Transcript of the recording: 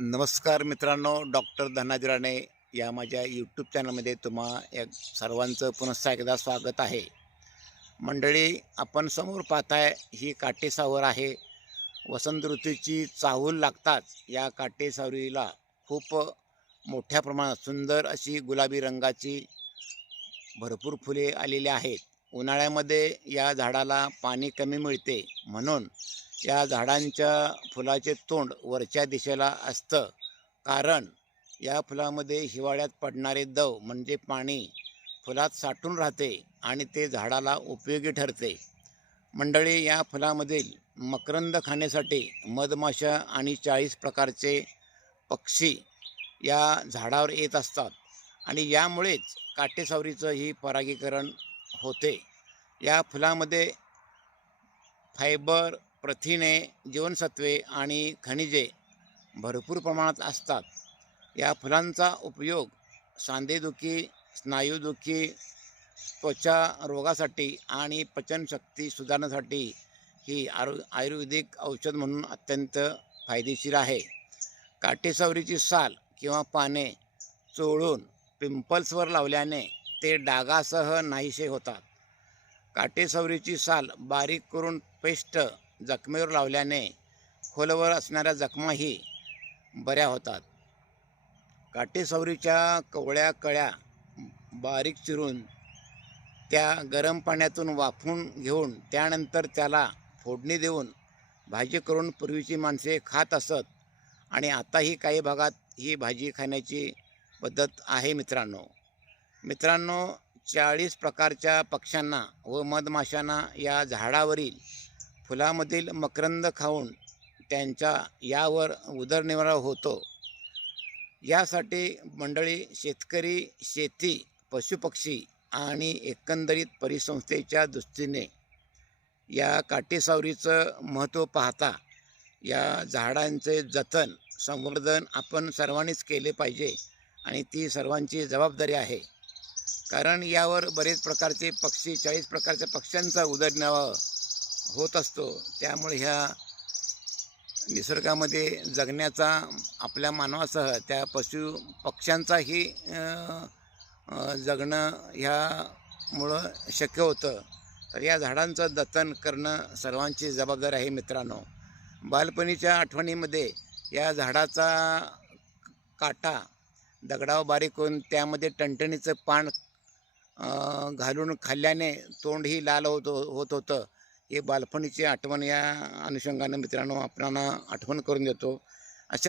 नमस्कार मित्रांनो, डॉक्टर धनाजी राणे या माझ्या यूट्यूब चॅनलमध्ये तुम्हा एक सर्वांचं पुनश्च एकदा स्वागत आहे. मंडळी, आपण समोर पाहताय ही काटेसावर आहे. वसंत ऋतूची चाहूल लागताच या काटेसावरीला खूप मोठ्या प्रमाणात सुंदर अशी गुलाबी रंगाची भरपूर फुले आलेली आहेत. उन्हाळ्यामध्ये या झाडाला पाणी कमी मिळते, म्हणून या झाडांच्या फुलाचे तोंड वरच्या दिशेला असतं. कारण या फुलामध्ये हिवाळ्यात पडणारे दव म्हणजे पाणी फुलात साठून राहते आणि ते झाडाला उपयोगी ठरते. मंडळी, या फुलामधील मकरंद खाण्यासाठी मधमाशा आणि 40 प्रकारचे पक्षी या झाडावर येत असतात आणि यामुळेच काटेसावरीचं ही परागीकरण होते. या फुलामध्ये फायबर, प्रथिने, जीवनसत्वे आणि खनिजे भरपूर प्रमाणात असतात. या फुलांचा उपयोग सांधेदुखी, स्नायूदुखी, त्वचा रोगासाठी आणि पचनशक्ती सुधारण्यासाठी ही आयुर्वेदिक औषध म्हणून अत्यंत फायदेशीर आहे. काटेसावरीची साल किंवा पाने चोळून पिंपल्सवर लावल्याने ते डागासह नाहीसे होतात. काटेसावरीची साल बारीक करून पेस्ट जखमेवर लावल्याने खोलवर असणाऱ्या जखमाही बऱ्या होतात. काटेसावरीच्या कवळ्या कळ्या बारीक चिरून त्या गरम पाण्यातून वाफवून घेऊन त्यानंतर त्याला फोडणी देऊन भाजी करून पूर्वीची माणसे खात असत आणि आताही काही भागात ही भाजी खाण्याची पद्धत आहे. मित्रांनो, 40 प्रकारच्या पक्ष्यांना व मधमाशांना या झाडावरील फुलामधील मकरंद खाऊन त्यांच्या यावर उदरनिर्वाह होतो. यासाठी मंडळी, शेतकरी, शेती, पशुपक्षी आणि एकंदरीत परिसंस्थेच्या दृष्टीने या काटेसावरीचं महत्त्व पाहता या झाडांचे जतन, संवर्धन आपण सर्वांनीच केले पाहिजे आणि ती सर्वांची जबाबदारी आहे. कारण यावर बरेच प्रकारचे पक्षी, 40 प्रकारच्या पक्ष्यांचा उदरनिर्वाह होत असतो. त्यामुळे ह्या निसर्गामध्ये जगण्याचा आपल्या मानवासह त्या पशु पक्ष्यांचाही जगणं ह्यामुळं शक्य होतं. तर या झाडांचं जतन करणं सर्वांची जबाबदारी आहे. मित्रांनो, बालपणीच्या आठवणीमध्ये या झाडाचा काटा दगडावर बारीक करून त्यामध्ये टणटणीचं पान घालून खाल्ल्याने तोंडही लाल होत होतं. हे बालपणीची आठवण या अनुषंगानं मित्रांनो आपणाला आठवण करून देतो.